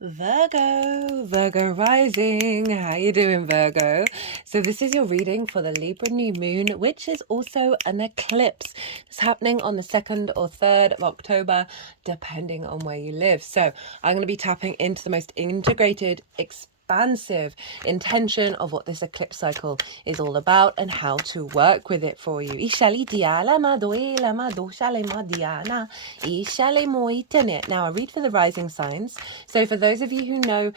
Virgo rising. How you doing, Virgo? So this is your reading for the Libra new moon, which is also an eclipse. It's happening on the 2nd or 3rd of October, depending on where you live. So I'm going to be tapping into the most integrated expansive intention of what this eclipse cycle is all about and how to work with it for you. Now I read for the rising signs. So for those of you who know,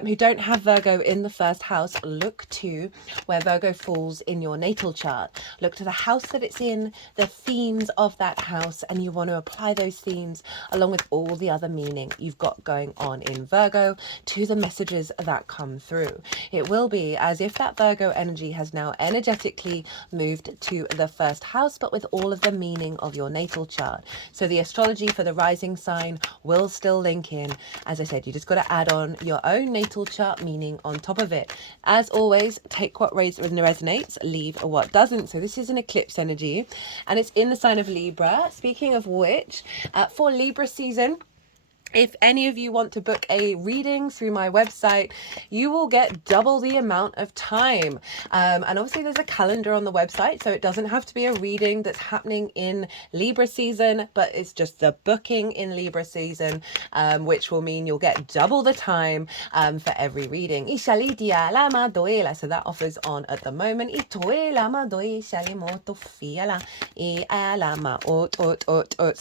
who don't have Virgo in the first house, look to where Virgo falls in your natal chart. Look to the house that it's in, the themes of that house, and you want to apply those themes along with all the other meaning you've got going on in Virgo to the messages that come through. It will be as if that Virgo energy has now energetically moved to the first house, but with all of the meaning of your natal chart. So the astrology for the rising sign will still link in. As I said, you just got to add on your own natal chart meaning on top of it. As always, take what resonates, leave what doesn't. So this is an eclipse energy and it's in the sign of Libra. Speaking of which, for Libra season, if any of you want to book a reading through my website, you will get double the amount of time. And obviously there's a calendar on the website, so it doesn't have to be a reading that's happening in Libra season, but it's just the booking in Libra season, which will mean you'll get double the time for every reading. So that offers on at the moment. So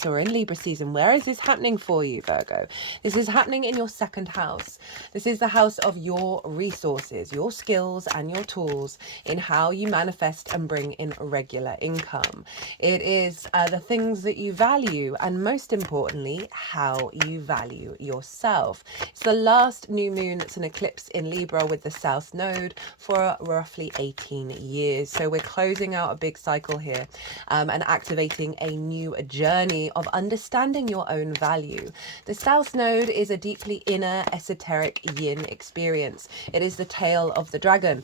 we're in Libra season. Where is this happening for you, Virgo? This is happening in your second house. This is the house of your resources, your skills and your tools in how you manifest and bring in regular income. It is the things that you value and most importantly, how you value yourself. It's the last new moon. It's an eclipse in Libra with the South Node for roughly 18 years. So we're closing out a big cycle here and activating a new journey of understanding your own value. The South Node is a deeply inner, esoteric yin experience. It is the tail of the dragon.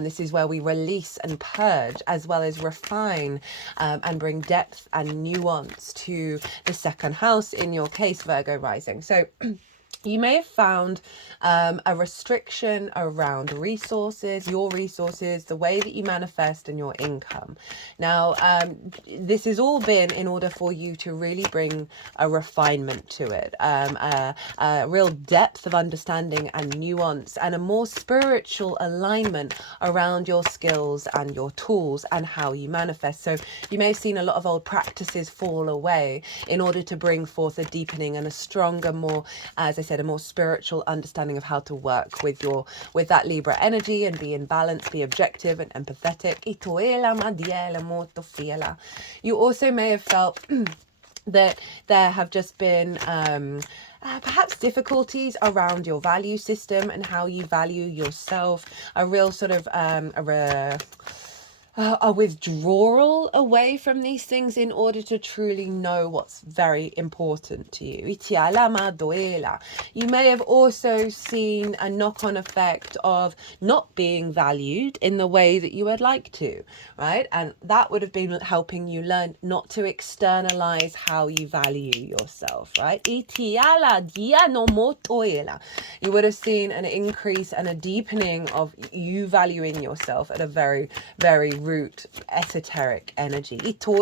This is where we release and purge, as well as refine and bring depth and nuance to the second house, in your case, Virgo rising. So you may have found a restriction around resources, your resources, the way that you manifest and your income. Now, this has all been in order for you to really bring a refinement to it, a real depth of understanding and nuance and a more spiritual alignment around your skills and your tools and how you manifest. So you may have seen a lot of old practices fall away in order to bring forth a deepening and a stronger, more, as I said, a more spiritual understanding of how to work with that Libra energy and be in balance, be objective and empathetic. You also may have felt that there have just been perhaps difficulties around your value system and how you value yourself, a real sort of a withdrawal away from these things in order to truly know what's very important to you. You may have also seen a knock-on effect of not being valued in the way that you would like to, right? And that would have been helping you learn not to externalize how you value yourself, right? You would have seen an increase and a deepening of you valuing yourself at a very, very root esoteric energy. So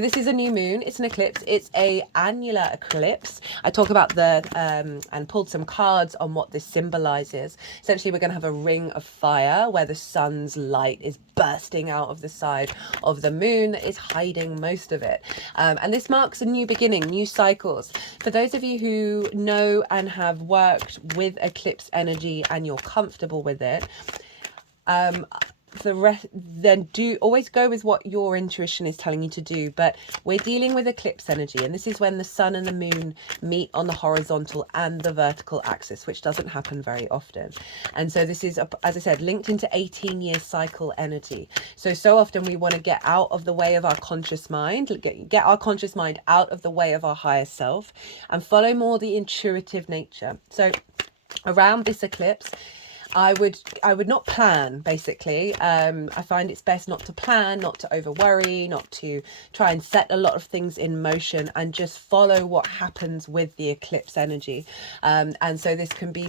this is a new moon. It's an eclipse. It's a annular eclipse. I talk about and pulled some cards on what this symbolizes. Essentially, we're going to have a ring of fire where the sun's light is bursting out of the side of the moon that is hiding most of it. And this marks a new beginning, new cycles. For those of you who know and have worked with eclipse energy and you're comfortable with it, then do always go with what your intuition is telling you to do. But we're dealing with eclipse energy, and this is when the sun and the moon meet on the horizontal and the vertical axis, which doesn't happen very often. And so this is, as I said, linked into 18-year cycle energy. So often we want to get out of the way of our conscious mind, get our conscious mind out of the way of our higher self and follow more the intuitive nature. So around this eclipse, I would not plan, basically. I find it's best not to plan, not to over worry, not to try and set a lot of things in motion, and just follow what happens with the eclipse energy. And so this can be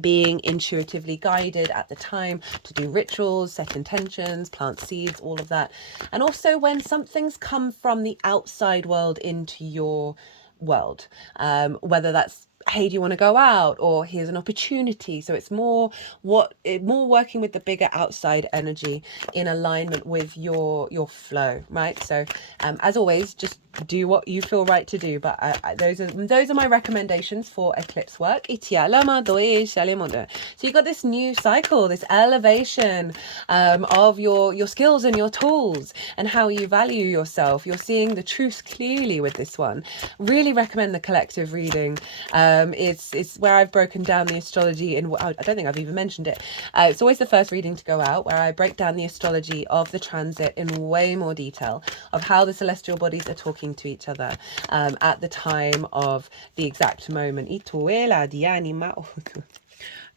being intuitively guided at the time to do rituals, set intentions, plant seeds, all of that. And also when something's come from the outside world into your world, whether that's, hey, do you want to go out, or here's an opportunity. So it's more working with the bigger outside energy in alignment with your flow, right? So as always, just do what you feel right to do, but those are my recommendations for eclipse work. So you got this new cycle, this elevation of your skills and your tools and how you value yourself. You're seeing the truth clearly with this one. Really recommend the collective reading. It's where I've broken down the astrology in, I don't think I've even mentioned it. It's always the first reading to go out, where I break down the astrology of the transit in way more detail, of how the celestial bodies are talking to each other at the time of the exact moment.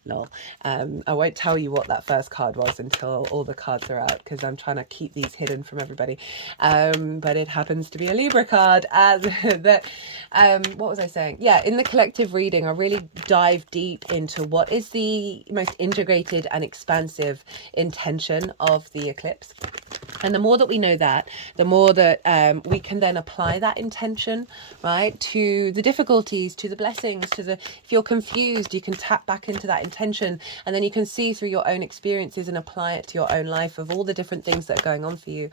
Lol. I won't tell you what that first card was until all the cards are out, because I'm trying to keep these hidden from everybody. But it happens to be a Libra card. As that, what was I saying? Yeah, in the collective reading, I really dive deep into what is the most integrated and expansive intention of the eclipse. And the more that we know that, the more that we can then apply that intention, right, to the difficulties, to the blessings, if you're confused, you can tap back into that intention, and then you can see through your own experiences and apply it to your own life of all the different things that are going on for you,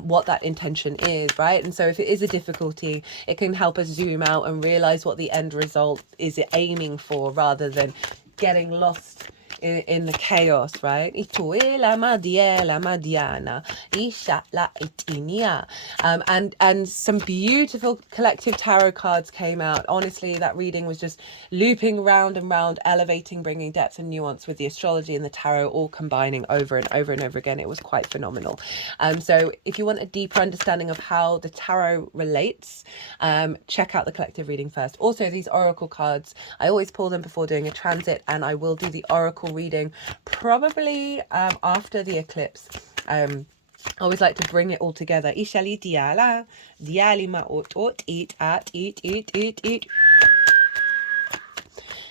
what that intention is, right? And so if it is a difficulty, it can help us zoom out and realize what the end result is aiming for, rather than getting lost in the chaos, right? And some beautiful collective tarot cards came out. Honestly, that reading was just looping round and round, elevating, bringing depth and nuance with the astrology and the tarot, all combining over and over and over again. It was quite phenomenal. So if you want a deeper understanding of how the tarot relates, check out the collective reading first. Also, these oracle cards, I always pull them before doing a transit, and I will do the oracle reading probably after the eclipse. I always like to bring it all together. Ishali diala, dialima ot eat at eat.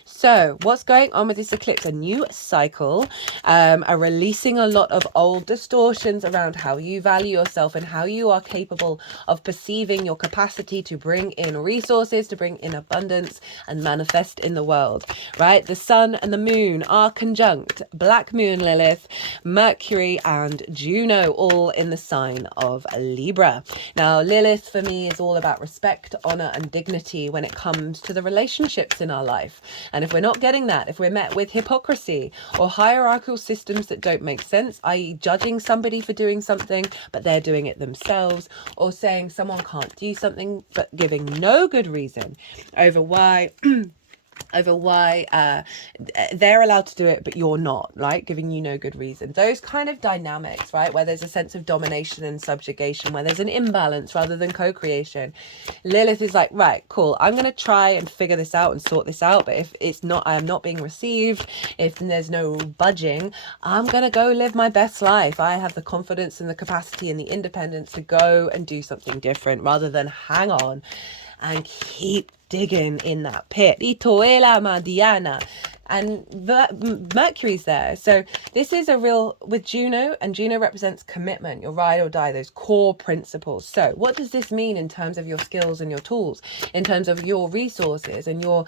So what's going on with this eclipse? A new cycle, a releasing a lot of old distortions around how you value yourself and how you are capable of perceiving your capacity to bring in resources, to bring in abundance and manifest in the world, right? The sun and the moon are conjunct. Black moon Lilith, Mercury and Juno, all in the sign of Libra. Now, Lilith for me is all about respect, honor and dignity when it comes to the relationships in our life. And if we're not getting that, if we're met with hypocrisy or hierarchical systems that don't make sense, i.e. judging somebody for doing something, but they're doing it themselves, or saying someone can't do something, but giving no good reason over why they're allowed to do it but you're not, right? Giving you no good reason. Those kind of dynamics, right, where there's a sense of domination and subjugation, where there's an imbalance rather than co-creation. Lilith is like, right, cool, I'm going to try and figure this out and sort this out, but if it's not, I'm not being received, if there's no budging, I'm going to go live my best life. I have the confidence and the capacity and the independence to go and do something different, rather than hang on and keep digging in that pit. Itoela Madiana. And Mercury's there. So this is a real, with Juno, and Juno represents commitment, your ride or die, those core principles. So what does this mean in terms of your skills and your tools, in terms of your resources and your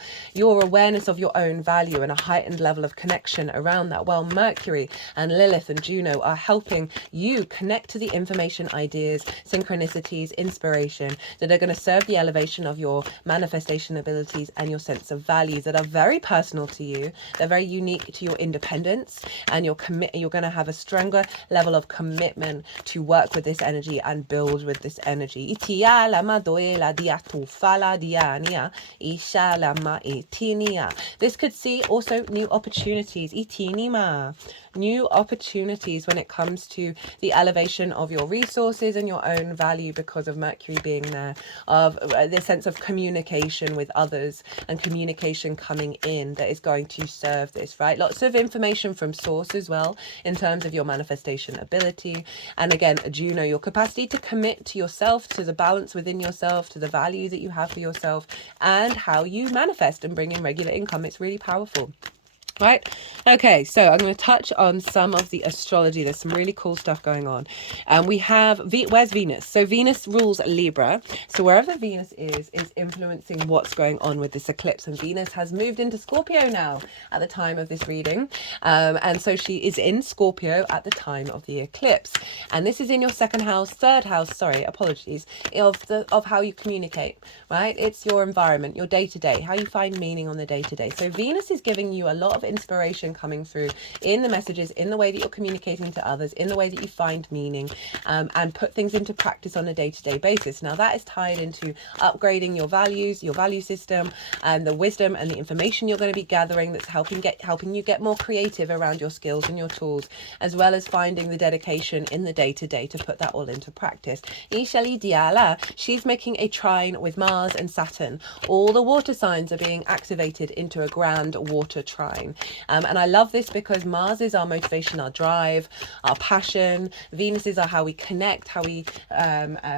awareness of your own value and a heightened level of connection around that? Well, Mercury and Lilith and Juno are helping you connect to the information, ideas, synchronicities, inspiration that are going to serve the elevation of your manifestation abilities and your sense of value, that are very personal to you. They're very unique to your independence, and you're going to have a stronger level of commitment to work with this energy and build with this energy. This could see also new opportunities. New opportunities when it comes to the elevation of your resources and your own value, because of Mercury being there, of the sense of communication with others and communication coming in that is going to you serve this, right? Lots of information from source as well in terms of your manifestation ability. And again, Juno, your capacity to commit to yourself, to the balance within yourself, to the value that you have for yourself, and how you manifest and bring in regular income. It's really powerful. Right. Okay. So I'm going to touch on some of the astrology. There's some really cool stuff going on. We have, where's Venus? So Venus rules Libra. So wherever Venus is influencing what's going on with this eclipse. And Venus has moved into Scorpio now at the time of this reading. And so she is in Scorpio at the time of the eclipse. And this is in your third house, sorry, apologies, of how you communicate, right? It's your environment, your day-to-day, how you find meaning on the day-to-day. So Venus is giving you a lot of inspiration coming through in the messages, in the way that you're communicating to others, in the way that you find meaning, and put things into practice on a day-to-day basis. Now that is tied into upgrading your values, your value system, and the wisdom and the information you're going to be gathering that's helping you get more creative around your skills and your tools, as well as finding the dedication in the day-to-day to put that all into practice. Ishali Diala, she's making a trine with Mars and Saturn. All the water signs are being activated into a grand water trine. And I love this because Mars is our motivation, our drive, our passion. Venus is our how we connect, how we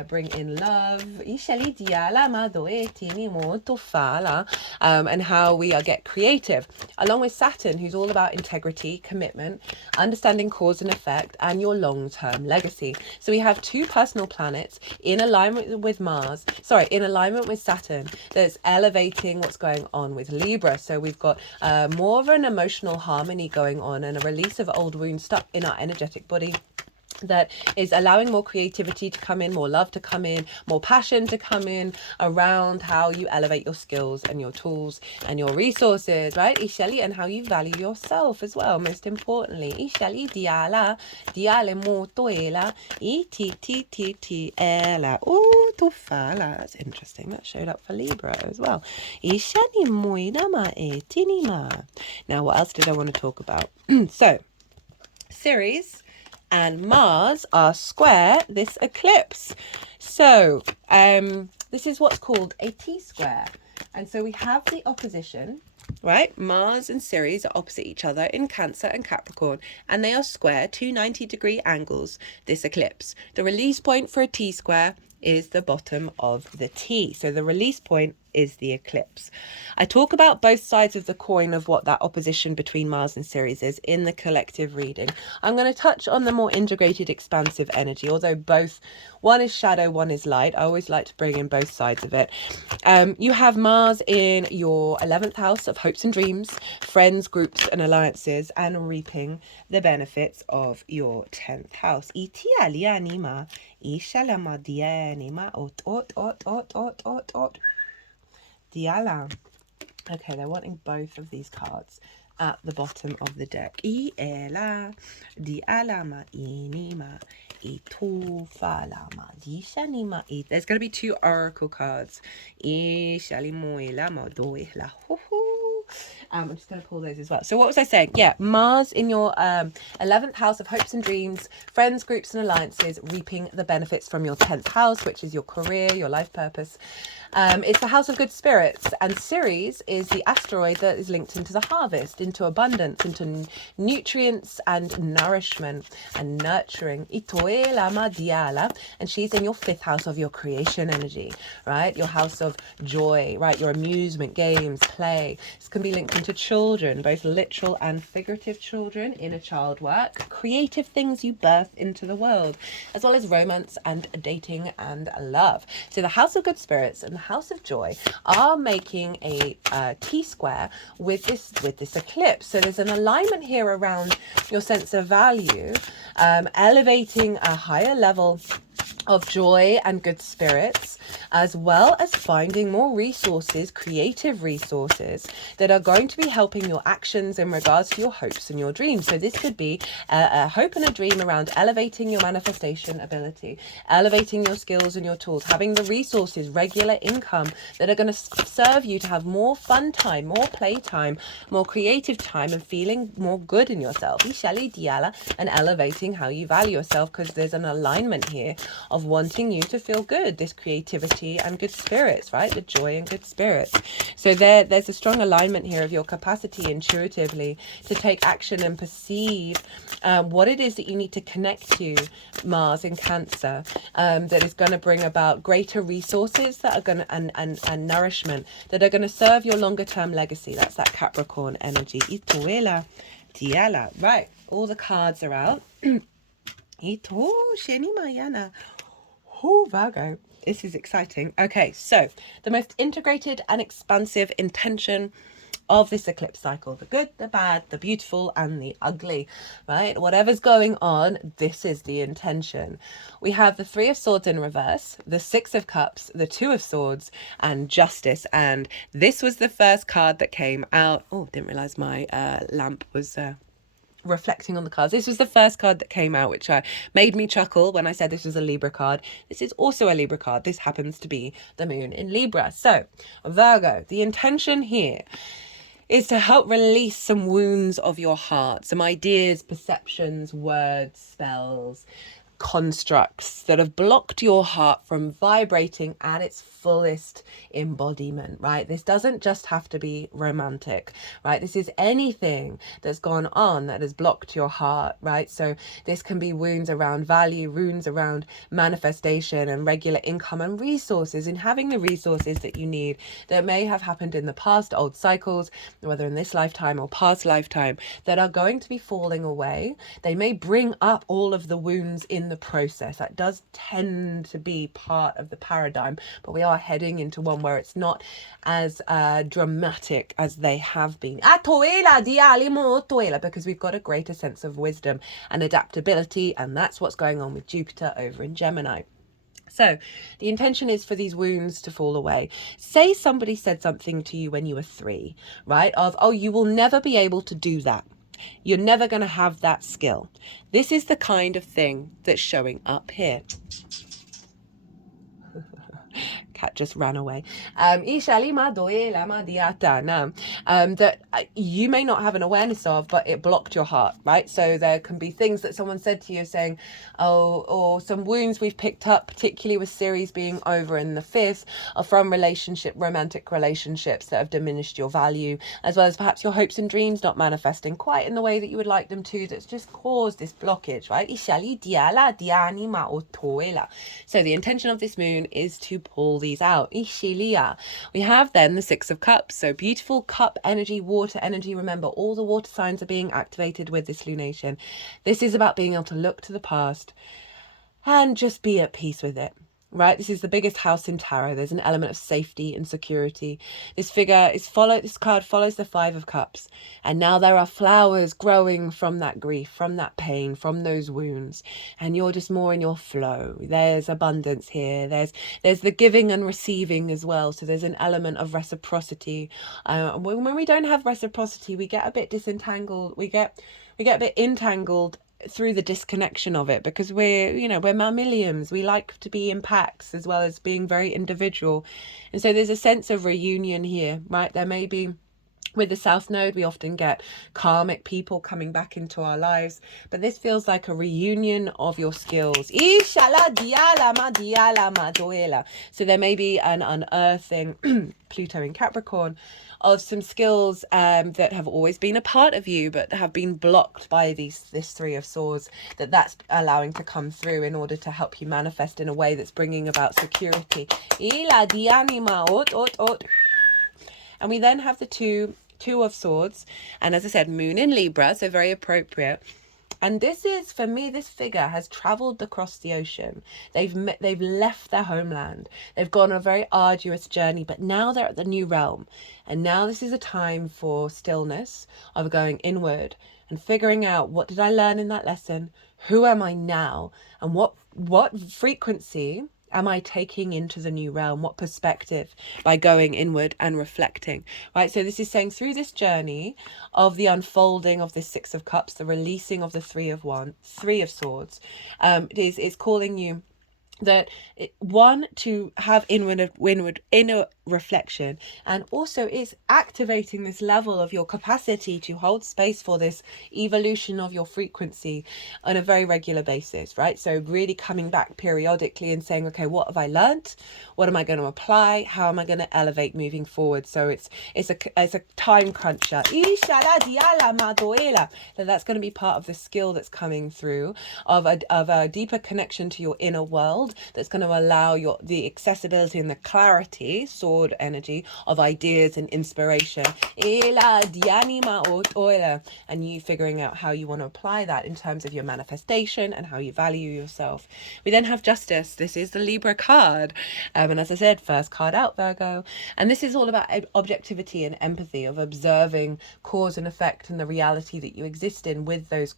bring in love. And how we get creative. Along with Saturn, who's all about integrity, commitment, understanding cause and effect, and your long-term legacy. So we have two personal planets in alignment with in alignment with Saturn, that's elevating what's going on with Libra. So we've got more of an emotional harmony going on and a release of old wounds stuck in our energetic body, that is allowing more creativity to come in, more love to come in, more passion to come in around how you elevate your skills and your tools and your resources, right? Ishali, and how you value yourself as well, most importantly. Ishali diala, diale motoela, ela, tufala. That's interesting. That showed up for Libra as well. Ishani moidama etinima. Now, what else did I want to talk about? So, Ceres and Mars are square this eclipse. So this is what's called a T-square. And so we have the opposition, right? Mars and Ceres are opposite each other in Cancer and Capricorn, and they are square, 290-degree angles this eclipse. The release point for a T-square is the bottom of the T. So the release point is the eclipse. I talk about both sides of the coin of what that opposition between Mars and Ceres is in the collective reading. I'm going to touch on the more integrated, expansive energy, although one is shadow, one is light. I always like to bring in both sides of it. You have Mars in your 11th house of hopes and dreams, friends, groups, and alliances, and reaping the benefits of your 10th house. Diala. Okay, they're wanting both of these cards at the bottom of the deck. Iela, diala ma inima, itufala ma dishanima. There's going to be two oracle cards. Ishalimuela ma doihla. I'm just going to pull those as well. So what was I saying? Yeah, Mars in your 11th house of hopes and dreams, friends, groups, and alliances, reaping the benefits from your 10th house, which is your career, your life purpose. It's the house of good spirits, and Ceres is the asteroid that is linked into the harvest, into abundance, into nutrients and nourishment and nurturing. Itoe lama diala, and she's in your 5th house of your creation energy, right? Your house of joy, right? Your amusement, games, play. This can be linked into children, both literal and figurative children, inner child work, creative things you birth into the world, as well as romance and dating and love. So the house of good spirits and the house of joy are making a T-square with this eclipse. So there's an alignment here around your sense of value, elevating a higher level of joy and good spirits, as well as finding more resources, creative resources that are going to be helping your actions in regards to your hopes and your dreams. So this could be a hope and a dream around elevating your manifestation ability, elevating your skills and your tools, having the resources, regular income that are going to serve you to have more fun time, more play time, more creative time, and feeling more good in yourself. And elevating how you value yourself, because there's an alignment here of wanting you to feel good, this creativity and good spirits, right? The joy and good spirits. So there's a strong alignment here of your capacity intuitively to take action and perceive what it is that you need to connect to, Mars in Cancer, that is going to bring about greater resources that are going to, and nourishment that are going to serve your longer term legacy. That's that Capricorn energy. Ituela, Tiala. Right, all the cards are out. Ito, Sheni Mayana. Oh, Virgo. This is exciting. Okay, so the most integrated and expansive intention of this eclipse cycle, the good, the bad, the beautiful, and the ugly, right? Whatever's going on, this is the intention. We have the Three of Swords in reverse, the Six of Cups, the Two of Swords, and Justice. And this was the first card that came out. Oh, didn't realize my lamp was reflecting on the cards. This was the first card that came out, which made me chuckle when I said this was a Libra card. This is also a Libra card. This happens to be the moon in Libra. So, Virgo, the intention here is to help release some wounds of your heart, some ideas, perceptions, words, spells, constructs that have blocked your heart from vibrating at its fullest embodiment, right? This doesn't just have to be romantic, right? This is anything that's gone on that has blocked your heart, right? So this can be wounds around value, wounds around manifestation and regular income and resources, and having the resources that you need that may have happened in the past, old cycles, whether in this lifetime or past lifetime, that are going to be falling away. They may bring up all of the wounds in the process. That does tend to be part of the paradigm, but we are heading into one where it's not as dramatic as they have been, because we've got a greater sense of wisdom and adaptability, and that's what's going on with Jupiter over in Gemini. So the intention is for these wounds to fall away. Say somebody said something to you when you were 3, right? Of, oh, you will never be able to do that. You're never going to have that skill. This is the kind of thing that's showing up here. Cat just ran away. That you may not have an awareness of, but it blocked your heart, right? So there can be things that someone said to you saying, oh, or some wounds we've picked up, particularly with Ceres being over in the 5th, are from romantic relationships that have diminished your value, as well as perhaps your hopes and dreams not manifesting quite in the way that you would like them to, that's just caused this blockage, right? So the intention of this moon is to pull these out. We have then the Six of Cups, so beautiful cup energy, water energy. Remember, all the water signs are being activated with this lunation. This is about being able to look to the past and just be at peace with it, right? This is the biggest house in tarot. There's an element of safety and security. This card follows the Five of Cups, and now there are flowers growing from that grief, from that pain, from those wounds, and you're just more in your flow. There's abundance here. There's the giving and receiving as well. So there's an element of reciprocity. When we don't have reciprocity, we get a bit disentangled. We get a bit entangled through the disconnection of it, because we're mammalians. We like to be in packs as well as being very individual, and so there's a sense of reunion here, right? There may be, with the South Node, we often get karmic people coming back into our lives, but this feels like a reunion of your skills. So there may be an unearthing, Pluto in Capricorn, of some skills that have always been a part of you, but have been blocked by this Three of Swords, that's allowing to come through in order to help you manifest in a way that's bringing about security. And we then have the two of Swords, and as I said, moon in Libra, so very appropriate. And this is, for me, this figure has traveled across the ocean. They've left their homeland. They've gone on a very arduous journey, but now they're at the new realm. And now this is a time for stillness, of going inward and figuring out, what did I learn in that lesson? Who am I now? And what frequency am I taking into the new realm? What perspective, by going inward and reflecting, right? So this is saying, through this journey of the unfolding of this Six of Cups, the releasing of the Three of Swords, it's calling you that one, to have inner reflection, and also it's activating this level of your capacity to hold space for this evolution of your frequency on a very regular basis, right? So really coming back periodically and saying, okay, what have I learned? What am I going to apply? How am I going to elevate moving forward? So it's a time cruncher. So that's going to be part of the skill that's coming through of a deeper connection to your inner world, that's going to allow the accessibility and the clarity, sword energy, of ideas and inspiration, and you figuring out how you want to apply that in terms of your manifestation and how you value yourself. We then have Justice. This is the Libra card, and as I said, first card out, Virgo, and this is all about objectivity and empathy, of observing cause and effect and the reality that you exist in with those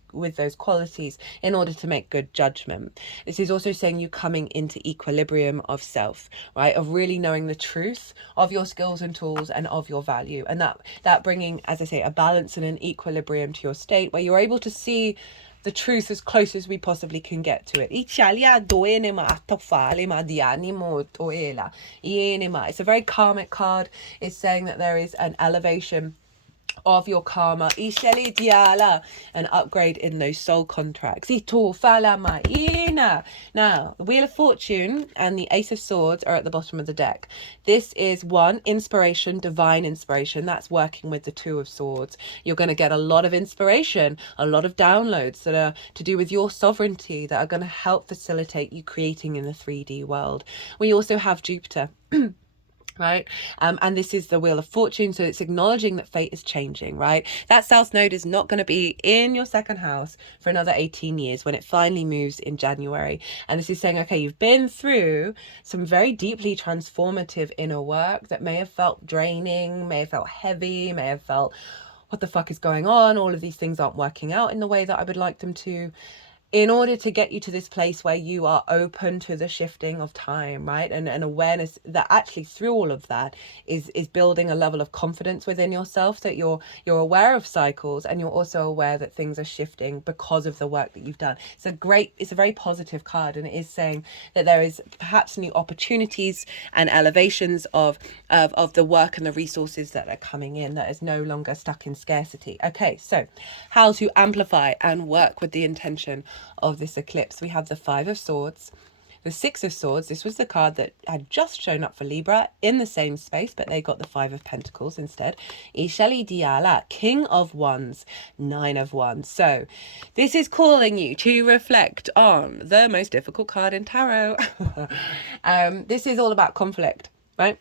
qualities in order to make good judgment. This is also saying you coming into equilibrium of self, right? Of really knowing the truth of your skills and tools and of your value. And that bringing, as I say, a balance and an equilibrium to your state where you're able to see the truth as close as we possibly can get to it. It's a very karmic card. It's saying that there is an elevation of your karma, an upgrade in those soul contracts. Now, the Wheel of Fortune and the Ace of Swords are at the bottom of the deck. This is one, inspiration, divine inspiration. That's working with the Two of Swords. You're going to get a lot of inspiration, a lot of downloads that are to do with your sovereignty, that are going to help facilitate you creating in the 3D world. We also have Jupiter. Right, and this is the Wheel of Fortune, so it's acknowledging that fate is changing, right? That South Node is not going to be in your second house for another 18 years when it finally moves in January. And this is saying, okay, you've been through some very deeply transformative inner work that may have felt draining, may have felt heavy, may have felt, what the fuck is going on? All of these things aren't working out in the way that I would like them to, in order to get you to this place where you are open to the shifting of time, right? And awareness that actually through all of that is building a level of confidence within yourself, that you're aware of cycles, and you're also aware that things are shifting because of the work that you've done. It's a very positive card, and it is saying that there is perhaps new opportunities and elevations of the work and the resources that are coming in, that is no longer stuck in scarcity. Okay, so how to amplify and work with the intention of this eclipse. We have the Five of Swords, the Six of Swords. This was the card that had just shown up for Libra in the same space, but they got the Five of Pentacles instead. Ishali Diala, King of Wands, Nine of Wands. So this is calling you to reflect on the most difficult card in tarot. This is all about conflict, right?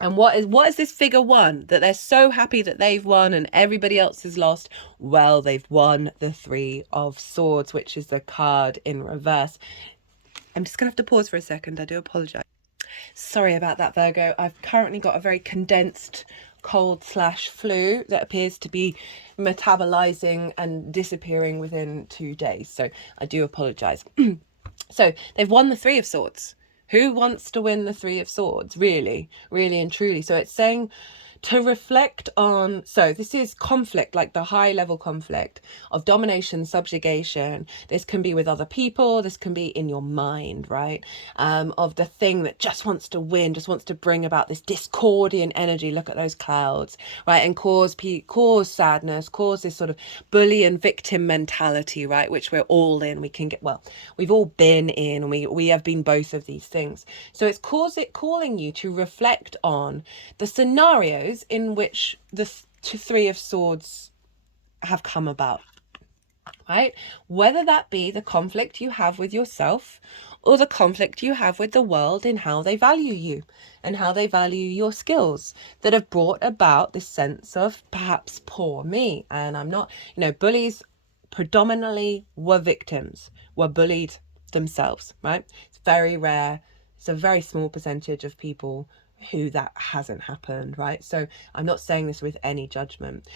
And what is this figure one that they're so happy that they've won and everybody else has lost? Well, they've won the Three of Swords, which is the card in reverse. I'm just going to have to pause for a second. I do apologise. Sorry about that, Virgo. I've currently got a very condensed cold/flu that appears to be metabolizing and disappearing within 2 days. So I do apologise. So they've won the Three of Swords. Who wants to win the Three of Swords? Really, really and truly. So it's saying to reflect on, so this is conflict, like the high level conflict of domination, subjugation. This can be with other people, this can be in your mind, right? Of the thing that just wants to win, just wants to bring about this discordian energy. Look at those clouds, right? And cause sadness, cause this sort of bully and victim mentality, right? Which we're all in. We can get, well, we've all been in, and we have been both of these things. So it's calling you to reflect on the scenarios in which the Three of Swords have come about, right? Whether that be the conflict you have with yourself or the conflict you have with the world in how they value you and how they value your skills, that have brought about this sense of perhaps poor me. And I'm not, bullies predominantly were victims, were bullied themselves, right? It's very rare. It's a very small percentage of people who that hasn't happened, right? So I'm not saying this with any judgment.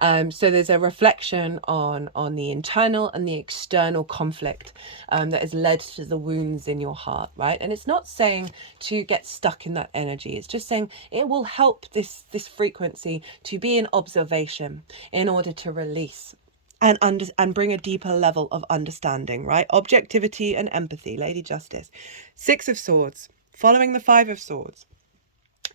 So there's a reflection on the internal and the external conflict that has led to the wounds in your heart, right? And it's not saying to get stuck in that energy. It's just saying it will help this frequency to be in observation in order to release and bring a deeper level of understanding, right? Objectivity and empathy, Lady Justice. Six of Swords, following the Five of Swords,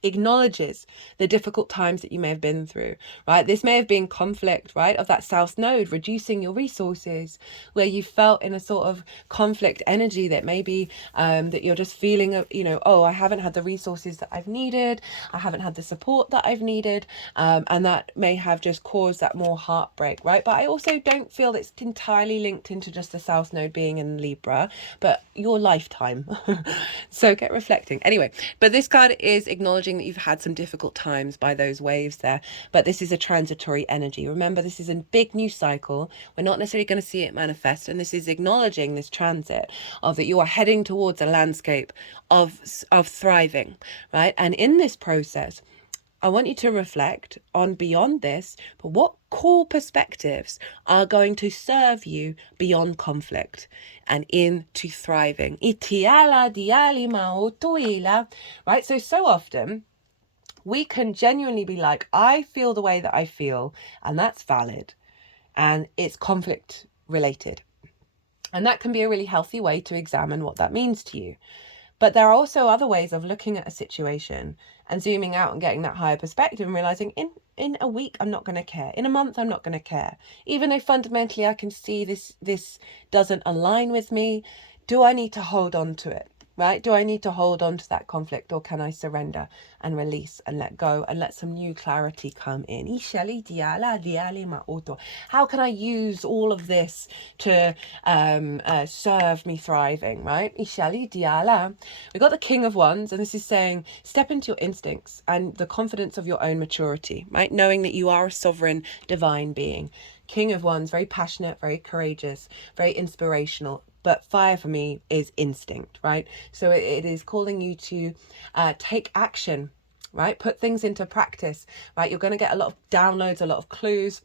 acknowledges the difficult times that you may have been through, right? This may have been conflict, right, of that south node, reducing your resources, where you felt in a sort of conflict energy that maybe that you're just feeling, you know, oh, I haven't had the resources that I've needed, I haven't had the support that I've needed, and that may have just caused that more heartbreak, right? But I also don't feel it's entirely linked into just the south node being in Libra, but your lifetime. So get reflecting. Anyway, but this card is acknowledging that you've had some difficult times by those waves there, but this is a transitory energy. Remember, this is a big new cycle. We're not necessarily going to see it manifest, and this is acknowledging this transit of that you are heading towards a landscape of thriving, right? And in this process, I want you to reflect on beyond this, but what core perspectives are going to serve you beyond conflict and into thriving. Right? So often we can genuinely be like, I feel the way that I feel, and that's valid, and it's conflict related. And that can be a really healthy way to examine what that means to you. But there are also other ways of looking at a situation and zooming out and getting that higher perspective and realizing in a week, I'm not going to care. In a month, I'm not going to care. Even though fundamentally I can see this doesn't align with me, do I need to hold on to it? Right? Do I need to hold on to that conflict, or can I surrender and release and let go and let some new clarity come in? How can I use all of this to serve me thriving, right? We got the King of Wands, and this is saying step into your instincts and the confidence of your own maturity, right? Knowing that you are a sovereign divine being. King of Wands, very passionate, very courageous, very inspirational. But fire for me is instinct, right? So it is calling you to take action, right? Put things into practice, right? You're going to get a lot of downloads, a lot of clues,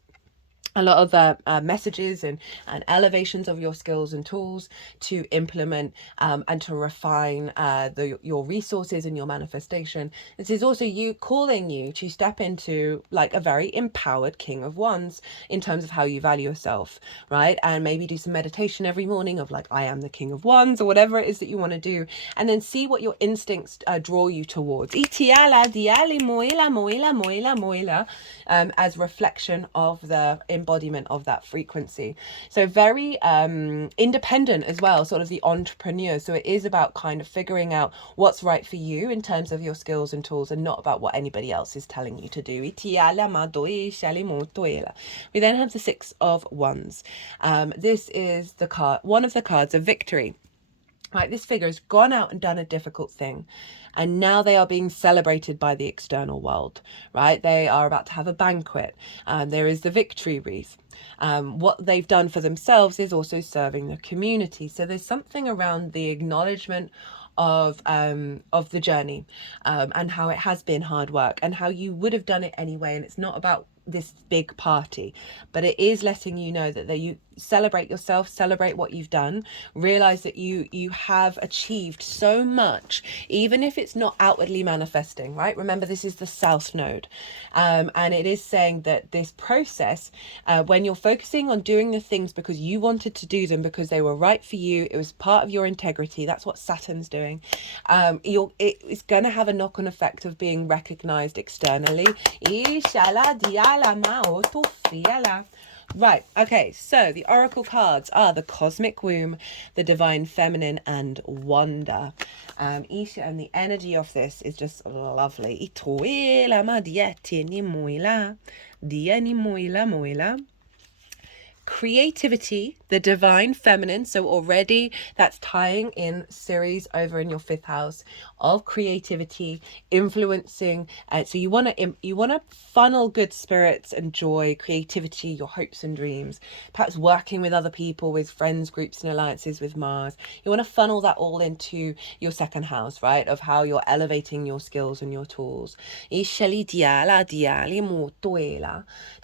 a lot of messages and elevations of your skills and tools to implement and to refine your resources and your manifestation. This is also you calling you to step into like a very empowered King of Wands in terms of how you value yourself, right? And maybe do some meditation every morning of like, I am the King of Wands, or whatever it is that you want to do, and then see what your instincts draw you towards. As reflection of the embodiment of that frequency. So very independent as well, sort of the entrepreneur. So it is about kind of figuring out what's right for you in terms of your skills and tools, and not about what anybody else is telling you to do. We then have the Six of Wands. This is the card, one of the cards of victory. Right, this figure has gone out and done a difficult thing, and now they are being celebrated by the external world, right? They are about to have a banquet. There is the victory wreath. What they've done for themselves is also serving the community. So there's something around the acknowledgement of the journey, and how it has been hard work and how you would have done it anyway. And it's not about this big party, but it is letting you know that you celebrate yourself, celebrate what you've done, realize that you have achieved so much, even if it's not outwardly manifesting, right? Remember, this is the south node, and it is saying that this process, when you're focusing on doing the things because you wanted to do them, because they were right for you, it was part of your integrity, that's what Saturn's doing, it's going to have a knock-on effect of being recognized externally. Right, okay, so the oracle cards are the Cosmic Womb, the Divine Feminine, and Wonder. And the energy of this is just lovely. Creativity, the Divine Feminine. So already that's tying in Ceres over in your 5th house of creativity, influencing. So you want to funnel good spirits and joy, creativity, your hopes and dreams, perhaps working with other people, with friends, groups and alliances with Mars. You want to funnel that all into your 2nd house, right? Of how you're elevating your skills and your tools. The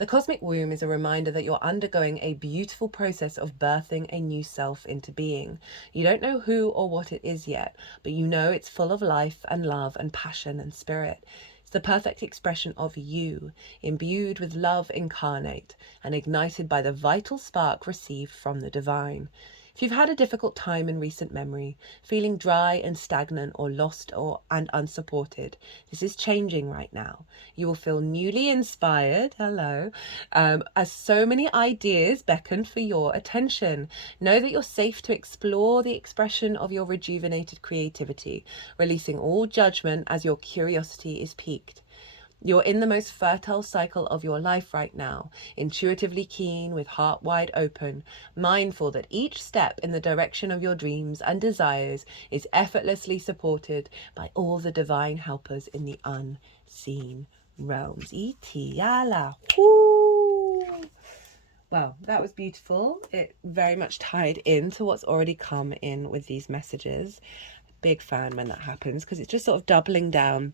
Cosmic Womb is a reminder that you're undergoing a beautiful process of birthing a new self into being. You don't know who or what it is yet, but you know it's full of life and love and passion and spirit. It's the perfect expression of you, imbued with love incarnate and ignited by the vital spark received from the divine. If you've had a difficult time in recent memory, feeling dry and stagnant or lost and unsupported, this is changing right now. You will feel newly inspired, as so many ideas beckon for your attention. Know that you're safe to explore the expression of your rejuvenated creativity, releasing all judgment as your curiosity is piqued. You're in the most fertile cycle of your life right now, intuitively keen with heart wide open, mindful that each step in the direction of your dreams and desires is effortlessly supported by all the divine helpers in the unseen realms. Itiala. Woo! Wow, that was beautiful. It very much tied into what's already come in with these messages. Big fan when that happens, because it's just sort of doubling down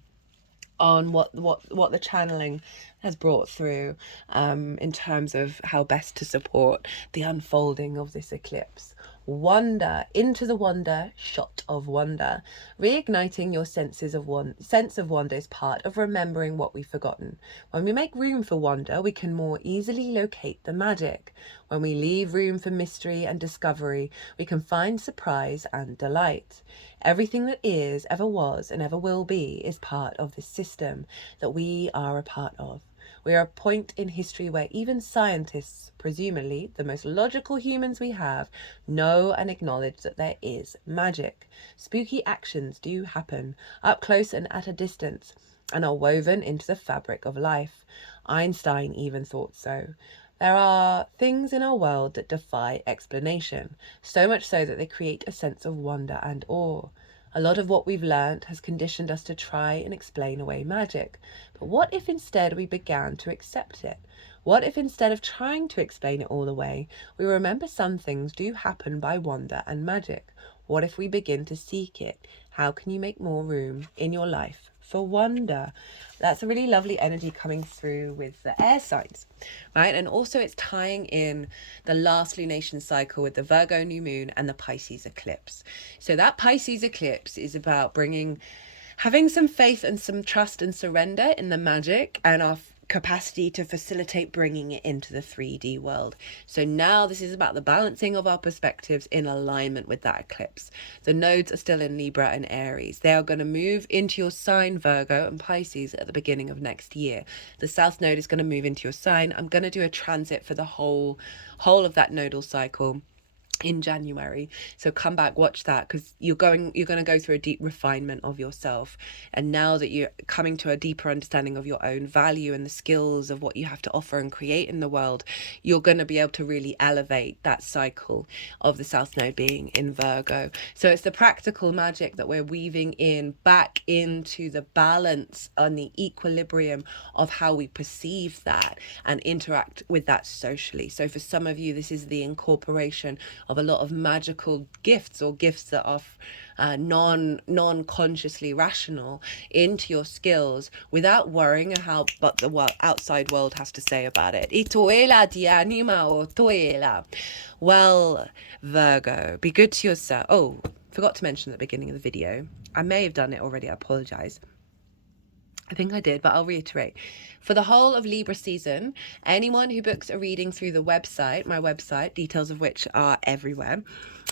on what the channeling has brought through in terms of how best to support the unfolding of this eclipse. Wonder, into the wonder, shot of wonder. Reigniting your sense of wonder is part of remembering what we've forgotten. When we make room for wonder, we can more easily locate the magic. When we leave room for mystery and discovery, we can find surprise and delight. Everything that is, ever was, and ever will be is part of this system that we are a part of. We are a point in history where even scientists, presumably the most logical humans we have, know and acknowledge that there is magic. Spooky actions do happen, up close and at a distance, and are woven into the fabric of life. Einstein even thought so. There are things in our world that defy explanation, so much so that they create a sense of wonder and awe. A lot of what we've learnt has conditioned us to try and explain away magic. But what if instead we began to accept it? What if instead of trying to explain it all away, we remember some things do happen by wonder and magic? What if we begin to seek it? How can you make more room in your life for wonder? That's a really lovely energy coming through with the air signs, right? And also it's tying in the last lunation cycle with the Virgo new moon and the Pisces eclipse. So that Pisces eclipse is about having some faith and some trust and surrender in the magic and our capacity to facilitate bringing it into the 3D world. So now this is about the balancing of our perspectives in alignment with that eclipse. The nodes are still in Libra and Aries. They are going to move into your sign, Virgo and Pisces, at the beginning of next year. The South Node is going to move into your sign. I'm going to do a transit for the whole of that nodal cycle in January, so come back, watch that, because you're going to go through a deep refinement of yourself. And now that you're coming to a deeper understanding of your own value and the skills of what you have to offer and create in the world, you're going to be able to really elevate that cycle of the South Node being in Virgo. So it's the practical magic that we're weaving in back into the balance and the equilibrium of how we perceive that and interact with that socially. So for some of you, this is the incorporation of a lot of magical gifts, or gifts that are non-consciously rational, into your skills without worrying what the outside world has to say about it. Well, Virgo, be good to yourself. Oh, forgot to mention at the beginning of the video, I may have done it already, I apologize. I think I did, but I'll reiterate. For the whole of Libra season, anyone who books a reading through the website, my website, details of which are everywhere,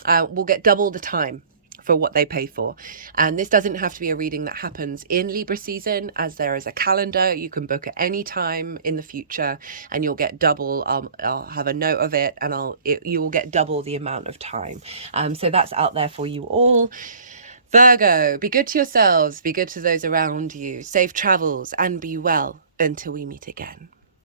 will get double the time for what they pay for. And this doesn't have to be a reading that happens in Libra season, as there is a calendar. You can book at any time in the future and you'll get double. I'll have a note of it, and you will get double the amount of time. So that's out there for you all. Virgo, be good to yourselves, be good to those around you, safe travels, and be well until we meet again.